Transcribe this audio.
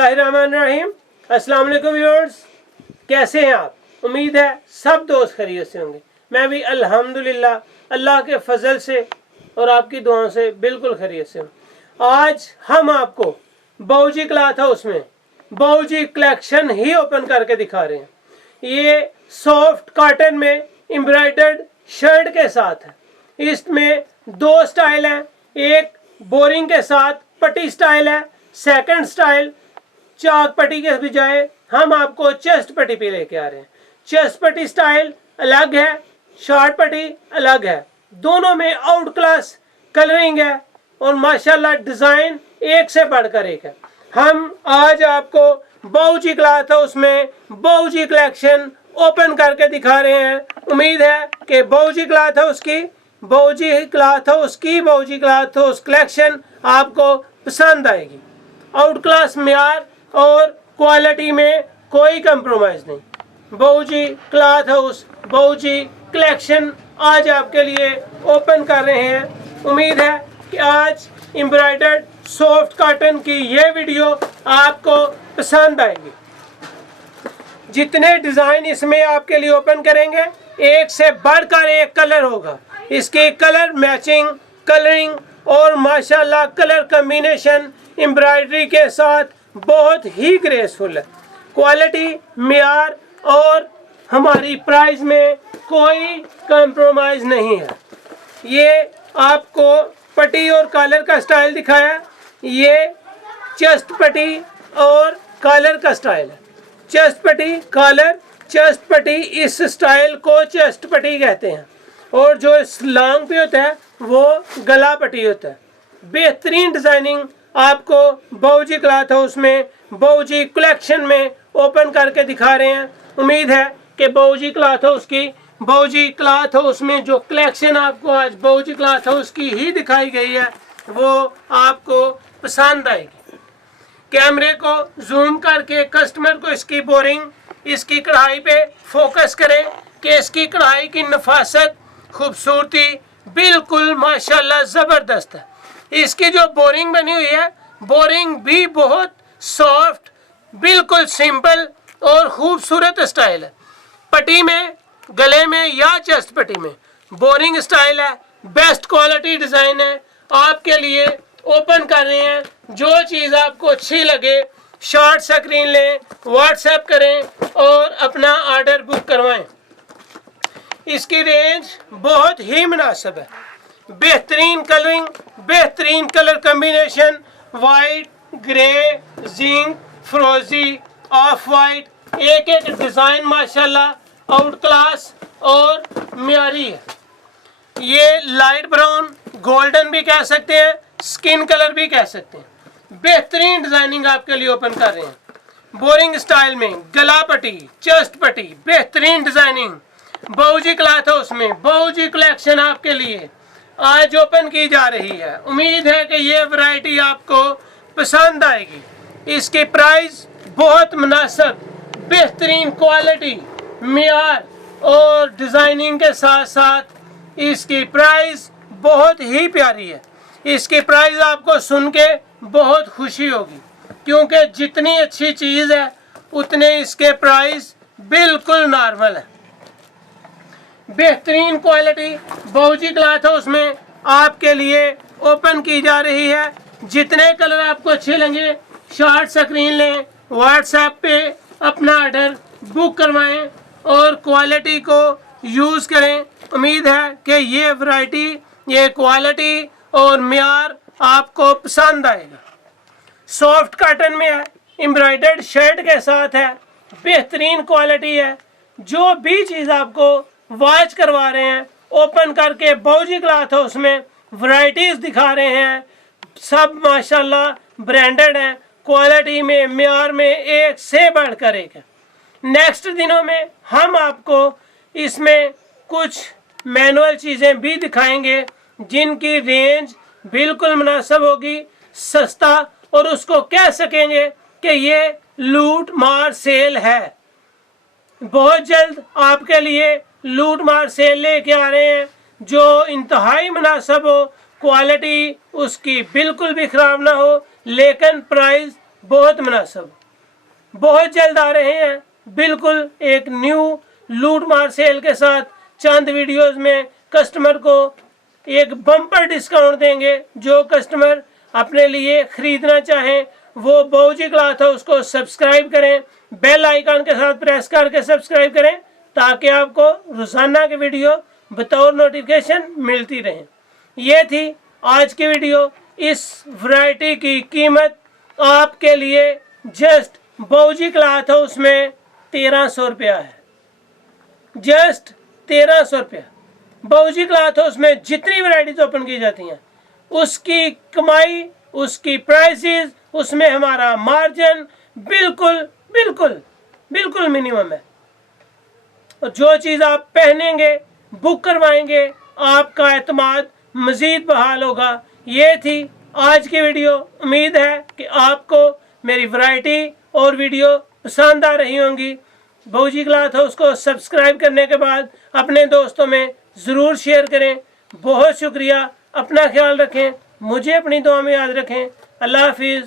बिस्मिल्लाहिर्रहमानिर्रहीम। अस्सलाम वालेकुम व्यूअर्स, कैसे हैं आप? उम्मीद है सब दोस्त खैरियत से होंगे। मैं भी अल्हम्दुलिल्लाह अल्लाह के फजल से और आपकी दुआओं से बिल्कुल खैरियत से हूँ। आज हम आपको बाऊजी क्लॉथ हाउस में बाऊजी कलेक्शन ही ओपन करके दिखा रहे हैं। ये सॉफ्ट कॉटन में एम्ब्रॉयडर्ड शर्ट के साथ है। इसमें दो स्टाइल हैं, एक बोरिंग के साथ पट्टी स्टाइल है, सेकंड स्टाइल चाक पट्टी के बजाय हम आपको चेस्ट पट्टी पे लेके आ रहे हैं। चेस्ट पट्टी स्टाइल अलग है, शॉर्ट पट्टी अलग है, दोनों में आउट क्लास कलरिंग है और माशाल्लाह डिजाइन एक से बढ़कर एक है। हम आज आपको बाऊजी क्लॉथ हाउस में बाऊजी कलेक्शन ओपन करके दिखा रहे हैं। उम्मीद है कि बाऊजी क्लॉथ हाउस कलेक्शन आपको पसंद आएगी। आउट क्लास म्यार और क्वालिटी में कोई कंप्रोमाइज नहीं। बाऊजी क्लॉथ हाउस बाऊजी कलेक्शन आज आपके लिए ओपन कर रहे हैं। उम्मीद है कि आज एम्ब्रॉयडर्ड सॉफ्ट कॉटन की ये वीडियो आपको पसंद आएगी। जितने डिज़ाइन इसमें आपके लिए ओपन करेंगे एक से बढ़कर एक कलर होगा। इसकी कलर मैचिंग, कलरिंग और माशाल्लाह कलर कम्बिनेशन एम्ब्रॉयडरी के साथ बहुत ही ग्रेसफुल है। क्वालिटी, म्यार और हमारी प्राइस में कोई कंप्रोमाइज़ नहीं है। ये आपको पट्टी और कॉलर का स्टाइल दिखाया, ये चेस्ट पट्टी और कॉलर का स्टाइल है। चेस्ट पट्टी, कॉलर, चेस्ट पट्टी, इस स्टाइल को चेस्ट पट्टी कहते हैं और जो लॉन्ग पे होता है वो गला पट्टी होता है। बेहतरीन डिज़ाइनिंग आपको बाऊजी क्लॉथ हाउस में बाऊजी कलेक्शन में ओपन करके दिखा रहे हैं। उम्मीद है कि बाऊजी क्लॉथ हाउस में जो कलेक्शन आपको आज बाऊजी क्लॉथ हाउस की ही दिखाई गई है वो आपको पसंद आएगी। कैमरे को जूम करके कस्टमर को इसकी बोरिंग, इसकी कढ़ाई पे फोकस करें कि इसकी कढ़ाई की नफासत, खूबसूरती बिल्कुल माशाल्लाह ज़बरदस्त है। इसकी जो बोरिंग बनी हुई है, बोरिंग भी बहुत सॉफ्ट, बिल्कुल सिंपल और खूबसूरत स्टाइल है। पट्टी में, गले में या चेस्ट पट्टी में बोरिंग स्टाइल है, बेस्ट क्वालिटी डिज़ाइन है। आपके लिए ओपन कर रहे हैं। जो चीज़ आपको अच्छी लगे शॉर्ट स्क्रीन लें, व्हाट्सएप करें और अपना ऑर्डर बुक करवाएं। इसकी रेंज बहुत ही मुनासिब है। बेहतरीन कलरिंग, बेहतरीन colour combination, white, grey, zinc, फ्रोजी, ऑफ वाइट, एक एक डिज़ाइन माशाल्लाह आउट क्लास और म्यारी है। ये लाइट ब्राउन, गोल्डन भी कह सकते हैं, स्किन कलर भी कह सकते हैं। बेहतरीन डिज़ाइनिंग आपके लिए ओपन कर रहे हैं। बोरिंग स्टाइल में गला पट्टी, चेस्ट पट्टी, बेहतरीन डिज़ाइनिंग बाऊजी क्लॉथ हाउस में बाऊजी कलेक्शन आपके लिए आज ओपन की जा रही है। उम्मीद है कि ये वैरायटी आपको पसंद आएगी। इसकी प्राइस बहुत मुनासिब, बेहतरीन क्वालिटी, म्यार और डिज़ाइनिंग के साथ साथ इसकी प्राइस बहुत ही प्यारी है। इसकी प्राइस आपको सुन के बहुत खुशी होगी क्योंकि जितनी अच्छी चीज़ है उतने इसके प्राइस बिल्कुल नॉर्मल है। बेहतरीन क्वालिटी बाऊजी क्लॉथ हाउस में आपके लिए ओपन की जा रही है। जितने कलर आपको अच्छे लगे शॉर्ट स्क्रीन लें, व्हाट्सएप पे अपना ऑर्डर बुक करवाएं और क्वालिटी को यूज़ करें। उम्मीद है कि ये वैरायटी, ये क्वालिटी और म्यार आपको पसंद आएगा। सॉफ्ट कॉटन में है, एम्ब्रॉयडर्ड शर्ट के साथ है, बेहतरीन क्वालिटी है। जो भी चीज़ आपको वॉच करवा रहे हैं ओपन करके बाऊजी क्लॉथ हाउस में वैरायटीज़ दिखा रहे हैं, सब माशाल्लाह ब्रांडेड हैं। क्वालिटी में, म्यार में एक से बढ़कर एक है। नेक्स्ट दिनों में हम आपको इसमें कुछ मैनुअल चीज़ें भी दिखाएंगे जिनकी रेंज बिल्कुल मुनासिब होगी, सस्ता, और उसको कह सकेंगे कि ये लूट मार सेल है। बहुत जल्द आपके लिए लूट मार सेल लेके आ रहे हैं जो इंतहाई मुनासिब हो, क्वालिटी उसकी बिल्कुल भी ख़राब ना हो, लेकिन प्राइस बहुत मुनासिब, बहुत जल्द आ रहे हैं बिल्कुल एक न्यू लूट मार सेल के साथ। चंद वीडियोस में कस्टमर को एक बम्पर डिस्काउंट देंगे। जो कस्टमर अपने लिए ख़रीदना चाहें वो बाबूजी क्लॉथ हाउस को सब्सक्राइब करें, बेल आइकन के साथ प्रेस करके सब्सक्राइब करें ताकि आपको रोज़ाना की वीडियो बतौर नोटिफिकेशन मिलती रहे। ये थी आज की वीडियो। इस वैरायटी की कीमत आपके लिए जस्ट बाबूजी क्लॉथ हाउस में 1300 रुपया है, जस्ट 1300 रुपया। बाबूजी क्लॉथ हाउस में जितनी वैरायटीज ओपन की जाती हैं उसकी कमाई, उसकी प्राइसेस, उसमें हमारा मार्जिन बिल्कुल बिल्कुल बिल्कुल मिनिमम है। और जो चीज़ आप पहनेंगे, बुक करवाएंगे, आपका एतमाद मज़ीद बहाल होगा। ये थी आज की वीडियो। उम्मीद है कि आपको मेरी वैरायटी और वीडियो पसंद आ रही होंगी। बाबूजी क्लॉथ हाउस को सब्सक्राइब करने के बाद अपने दोस्तों में ज़रूर शेयर करें। बहुत शुक्रिया। अपना ख्याल रखें, मुझे अपनी दुआ में याद रखें। अल्लाह हाफिज़।